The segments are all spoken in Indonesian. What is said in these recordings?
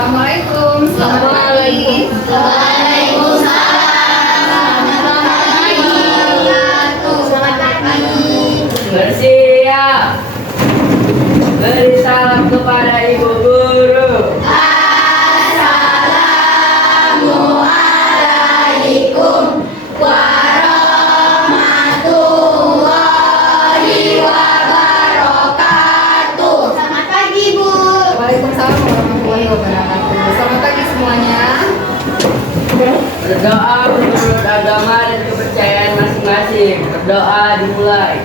Assalamualaikum. Selamat pagi. Selamat pagi. Bersiap. Beri salam kepada Ibu Guru. Assalamualaikum warahmatullahi wabarakatuh. Selamat pagi, Bu. Waalaikumsalam warahmatullahi wabarakatuh. Selamat pagi semuanya. Berdoa menurut agama dan kepercayaan masing-masing. Berdoa dimulai.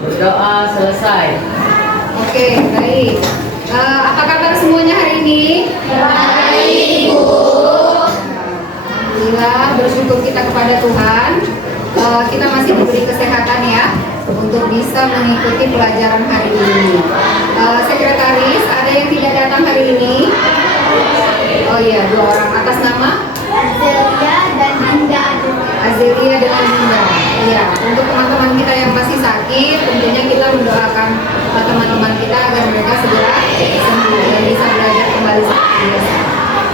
Berdoa selesai. Oke, baik. Apa kabar semuanya hari ini? Baik, Bu. Alhamdulillah, bersyukur kita kepada Tuhan. Kita masih diberi kesehatan ya untuk bisa mengikuti pelajaran hari ini. Sekretaris, ada yang tidak datang hari ini? Oh iya, 2 orang. Atas nama? Azelia dan Dinda. Azelia dengan Dinda. Iya, untuk teman-teman kita yang masih sakit, tentunya kita mendoakan teman-teman kita agar mereka segera sembuh dan bisa belajar kembali seperti biasa.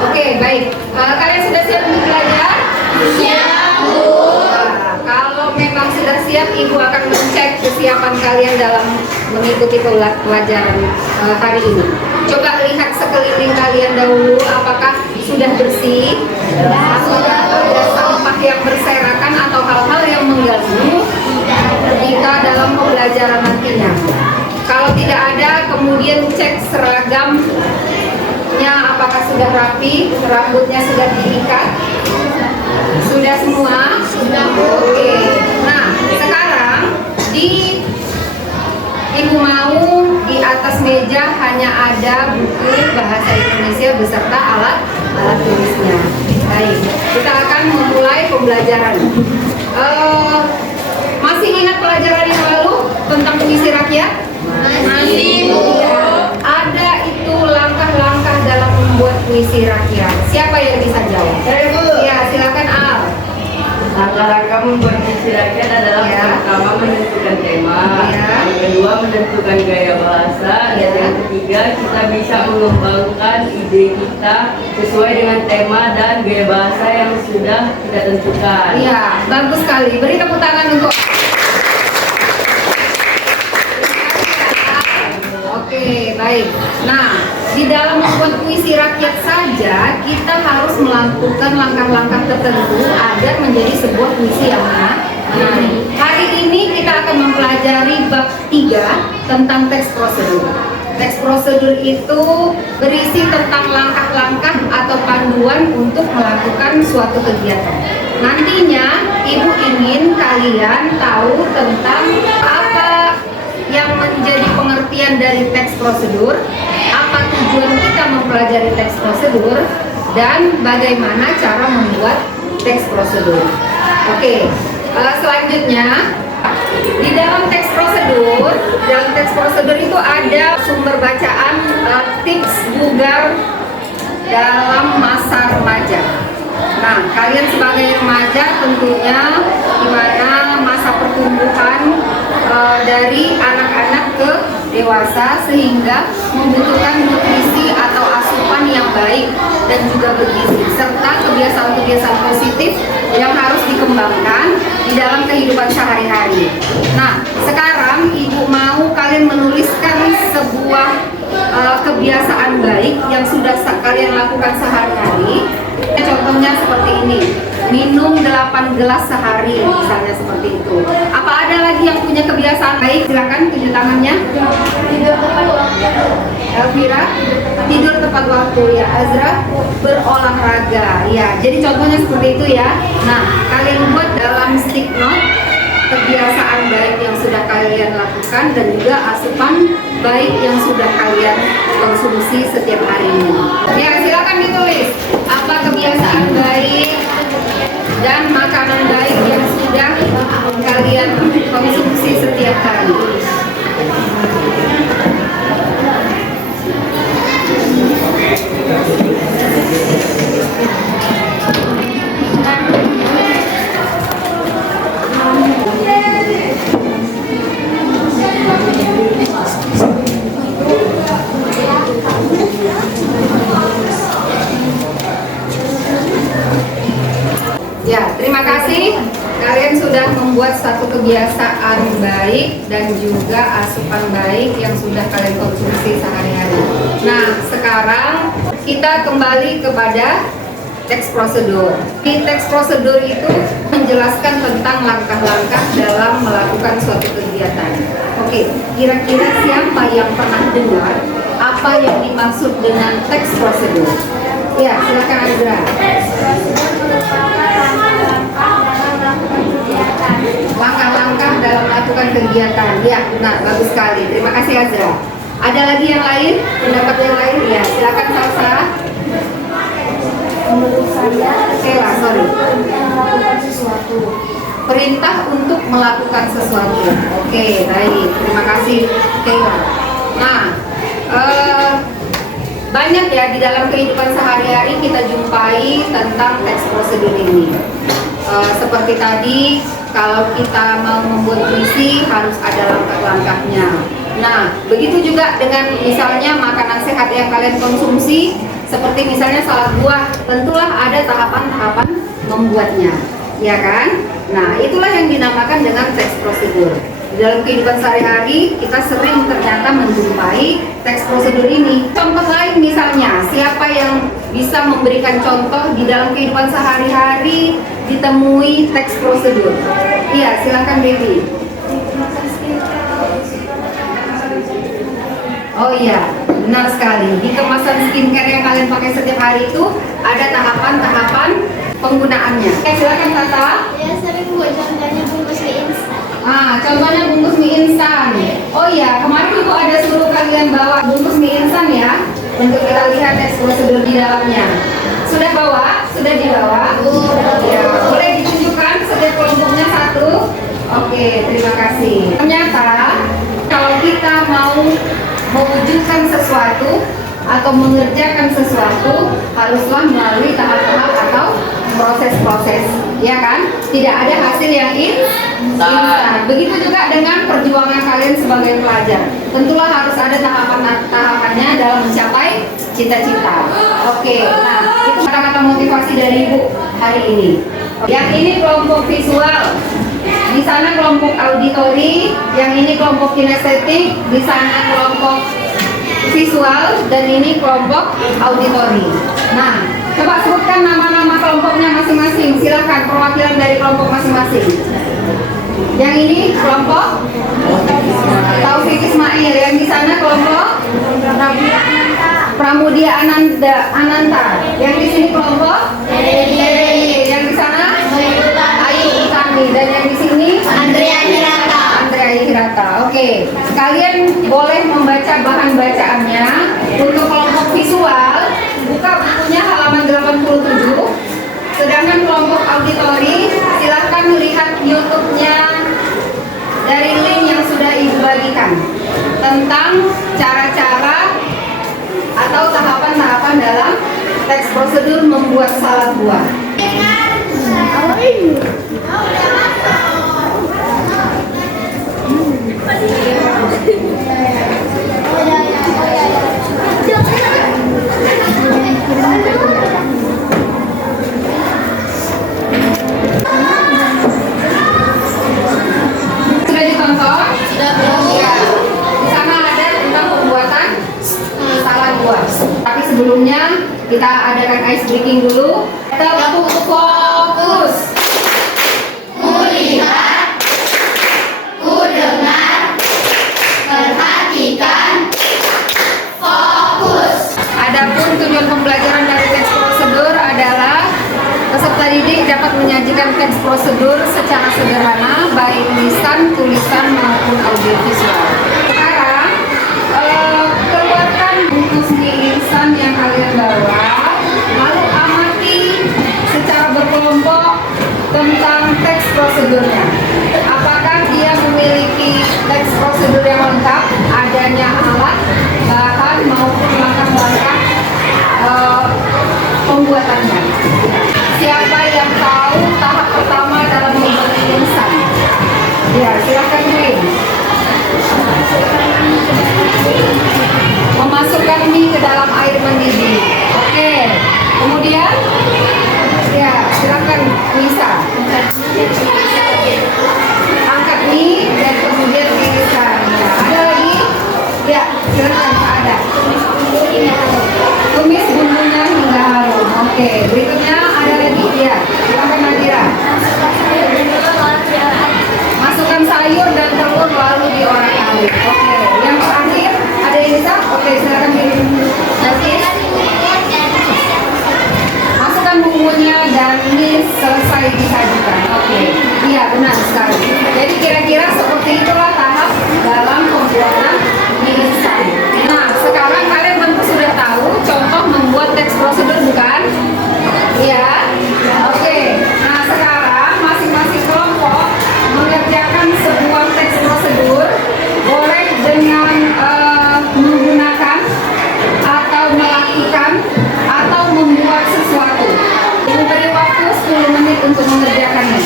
Oke, baik. Kalian sudah siap untuk belajar? Siap, Bu. Nah, kalau memang sudah siap, Ibu akan mencek kesiapan kalian dalam mengikuti pelajaran hari ini. Coba lihat sekeliling kalian dahulu, apakah sudah bersih? Apakah ada sampah yang berserakan atau hal-hal yang mengganggu kita dalam pembelajaran nantinya? Kalau tidak ada, kemudian cek seragamnya apakah sudah rapi, rambutnya sudah diikat. Sudah semua? Sudah. Oke. Nah, sekarang Ibu mau di atas meja hanya ada buku bahasa Indonesia beserta alat tulisnya. Baik, kita akan memulai pembelajaran. Masih ingat pelajaran yang lalu tentang puisi rakyat? Masih, Bu. Ya, ada itu langkah-langkah dalam membuat puisi rakyat. Siapa yang bisa jawab? Saya, Bu. Ya, silakan Al. Langkah-langkah membuat puisi rakyat adalah Ya. yang pertama menentukan tema, Ya. yang kedua menentukan gaya bahasa, dan Ya. yang ketiga kita bisa mengembangkan ide kita sesuai dengan tema dan gaya bahasa yang sudah kita tentukan. Iya, bagus sekali. Beri tepuk tangan untuk Oke, baik. Nah, di dalam membuat puisi rakyat saja, kita harus melakukan langkah-langkah tertentu agar menjadi sebuah puisi yang menarik. Hari ini kita akan mempelajari bab 3 tentang teks prosedur. Teks prosedur itu berisi tentang langkah-langkah atau panduan untuk melakukan suatu kegiatan. Nantinya, Ibu ingin kalian tahu tentang apa yang menjadi pengertian dari teks prosedur, apa tujuan kita mempelajari teks prosedur, dan bagaimana cara membuat teks prosedur. Oke, selanjutnya di dalam teks prosedur itu ada sumber bacaan, tips bugar dalam masa remaja. Nah, kalian sebagai remaja tentunya di mana masa pertumbuhan dari anak-anak ke dewasa sehingga membutuhkan nutrisi atau asupan yang baik dan juga bergizi serta kebiasaan-kebiasaan positif yang harus dikembangkan di dalam kehidupan sehari-hari. Nah, sekarang Ibu mau kalian menuliskan sebuah kebiasaan baik yang sudah kalian lakukan sehari-hari. Contohnya seperti ini, minum 8 gelas sehari misalnya seperti itu. Apa ada lagi yang punya kebiasaan baik? Silakan tunjuk tangannya. Tidur tepat waktu. Elvira, tidur tepat waktu ya. Azra, berolahraga ya. Jadi contohnya seperti itu ya. Nah, kalian buat dalam stick note kebiasaan baik yang sudah kalian lakukan dan juga asupan baik yang sudah kalian konsumsi setiap harinya. Ya, silakan ditulis apa kebiasaan baik dan makanan baik yang sudah kalian konsumsi setiap hari. kebiasaan baik dan juga asupan baik yang sudah kalian konsumsi sehari-hari. Nah, sekarang kita kembali kepada teks prosedur. Di teks prosedur itu menjelaskan tentang langkah-langkah dalam melakukan suatu kegiatan. Oke, kira-kira siapa yang pernah dengar apa yang dimaksud dengan teks prosedur? Ya, silakan Azra. Langkah-langkah dalam melakukan kegiatan. Ya, benar, bagus sekali. Terima kasih Azra. Ada lagi yang lain? Pendapat yang lain? Ya, silakan Salsa. Menurut saya, Sheila, sorry. melakukan sesuatu. Perintah untuk melakukan sesuatu. Oke, baik. Terima kasih, Sheila. Nah, banyak ya di dalam kehidupan sehari-hari kita jumpai tentang teks prosedur ini. Seperti tadi, kalau kita mau membuat puisi harus ada langkah-langkahnya. Nah, begitu juga dengan misalnya makanan sehat yang kalian konsumsi, seperti misalnya salad buah, tentulah ada tahapan-tahapan membuatnya, ya kan? Nah, itulah yang dinamakan dengan teks prosedur. Di dalam kehidupan sehari-hari kita sering ternyata menjumpai teks prosedur ini. Contoh lain misalnya, siapa yang bisa memberikan contoh di dalam kehidupan sehari-hari ditemui teks prosedur? Iya, silakan Baby. Oh iya, benar sekali. Di kemasan skincare yang kalian pakai setiap hari itu ada tahapan-tahapan penggunaannya. Oke, silakan Tata. Ya, sering buat contohnya bungkus mie instan. Contohnya bungkus mie instan. Oh iya, kemarin itu ada suruh kalian bawa bungkus mie instan ya, untuk kita lihat teks prosedur di dalamnya. Sudah bawa? Sudah dibawa? Ya, boleh ditunjukkan setiap kelompoknya satu. Oke, terima kasih. Ternyata kalau kita mau mewujudkan sesuatu atau mengerjakan sesuatu haruslah melalui tahap-tahap atau proses-proses, ya kan? Tidak ada hasil yang instan. Begitu juga dengan perjuangan kalian sebagai pelajar. Tentulah harus ada tahapannya dalam mencapai cita-cita. Oke, nah itu kata-kata motivasi dari Ibu hari ini. Yang ini kelompok visual, di sana kelompok auditori, yang ini kelompok kinestetik, di sana kelompok visual, dan ini kelompok auditori. Nah, coba sebutkan nama-nama kelompoknya masing-masing. Silakan perwakilan dari kelompok masing-masing. Yang ini kelompok Taufik Ismail, yang di sana kelompok Pramudia Ananta, yang di sini kelompok yang di sana Ayu Utami, dan yang di sini Andrea Hirata. Oke, kalian boleh membaca bahan bacaannya. Untuk kelompok visual, buka bukunya halaman 87. Sedangkan kelompok auditori, silahkan melihat YouTube-nya dari link yang sudah Ibu bagikan tentang cara-cara atau tahapan-tahapan dalam teks prosedur membuat salad buah. Sudah ditonton? Sudah. Ya. Di sana ada tentang pembuatan salad buah. Tapi sebelumnya kita adakan ice breaking dulu. Tepuk fokus. Melihat, ku dengar, perhatikan, fokus. Adapun tujuan pembelajaran dari teks prosedur adalah peserta didik dapat menyajikan teks prosedur secara sederhana, baik lisan, tulisan maupun audiovisual. Sekarang keluarkan bungkus mie instan yang kalian bawa, lalu amati secara berkelompok tentang teks prosedurnya. Apakah dia memiliki teks prosedur yang lengkap, adanya alat, bahan maupun langkah-langkah pembuatannya. Siapa yang tahu tahap pertama dalam membuat mie instan? Ya, silakan Queen. Memasukkan mie ke dalam air mendidih. Oke. Kemudian, ya silakan Lisa. Angkat sayur dan telur lalu diorak-arik. Oke, yang terakhir ada yang bisa? Oke, silakan nanti masukkan bumbunya dan ini selesai disajikan. Oke, iya benar sekali. Jadi kira-kira seperti itulah tahap dalam pembuatan mie instan. Nah, sekarang kalian tentu sudah tahu contoh membuat teks prosedur, bukan? Iya. Oke. Nah, sekarang masing-masing kelompok mengerjakan sebuah teks prosedur, boleh dengan menggunakan atau melakukan atau membuat sesuatu. Ibu beri waktu 10 menit untuk mengerjakannya.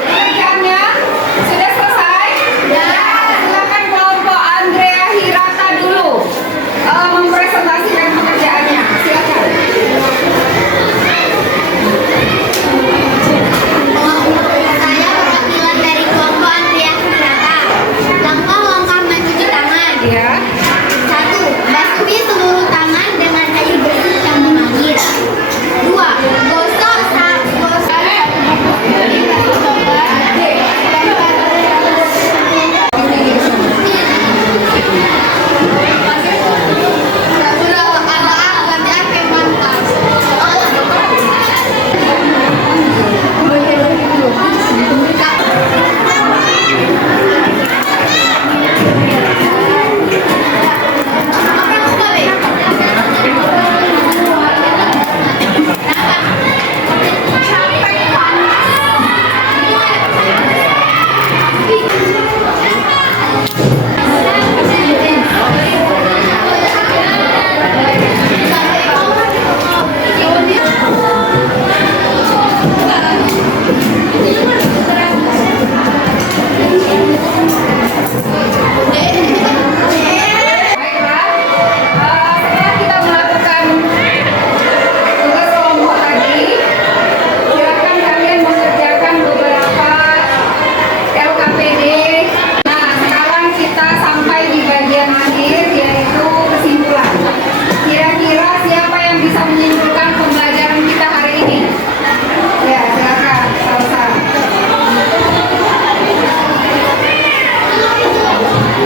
Pekerjaannya sudah selesai? Ya. Silakan kelompok Andrea Hirata dulu mempresentasikan pekerjaannya. Silakan. Saya perwakilan dari kelompok Andrea Hirata. Langkah-langkah mencuci tangan. Ya. 1. Basuhi seluruh tangan dengan air bersih yang mengalir. 2. Gosok Baiklah, setelah kita melakukan tugas kelompok tadi, silakan kalian mengerjakan beberapa LKPD. Nah, sekarang kita sampai di bagian akhir, yaitu kesimpulan. Kira-kira siapa yang bisa menyimpulkan pembelajaran kita hari ini? Ya, silakan, sama-sama.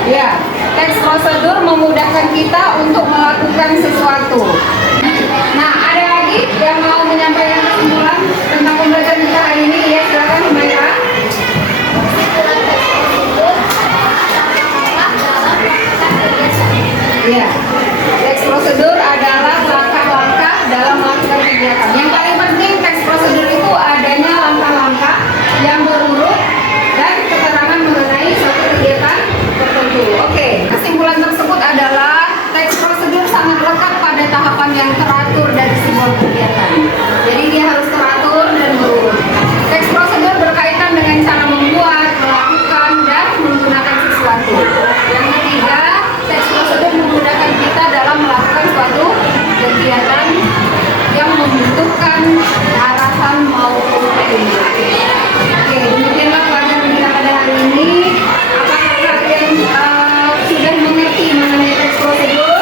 Ya, teks prosedur memudahkan kita untuk melakukan sesuatu. Nah, ada lagi yang mau menyampaikan kesimpulan tentang pembelajaran kita hari ini? Ya, silakan Humaira. Ya, teks prosedur adalah langkah-langkah dalam melakukan kegiatan. Yang paling penting teks prosedur itu adanya langkah-langkah yang berurut dan keterangan mengenai suatu kegiatan tertentu. Oke, kesimpulan tersebut adalah teks prosedur sangat lekat pada tahapan yang teratur dari sebuah kegiatan. Jadi dia harus teratur dan berurut. Teks prosedur berkaitan dengan cara membuat, melakukan, dan menggunakan sesuatu. Yang ketiga, teks prosedur memudahkan kita dalam melakukan suatu kegiatan yang membutuhkan arahan maupun petunjuk. Oke, demikianlah pelajaran kita pada hari ini. Apakah kalian sudah mengerti mengenai teks prosedur?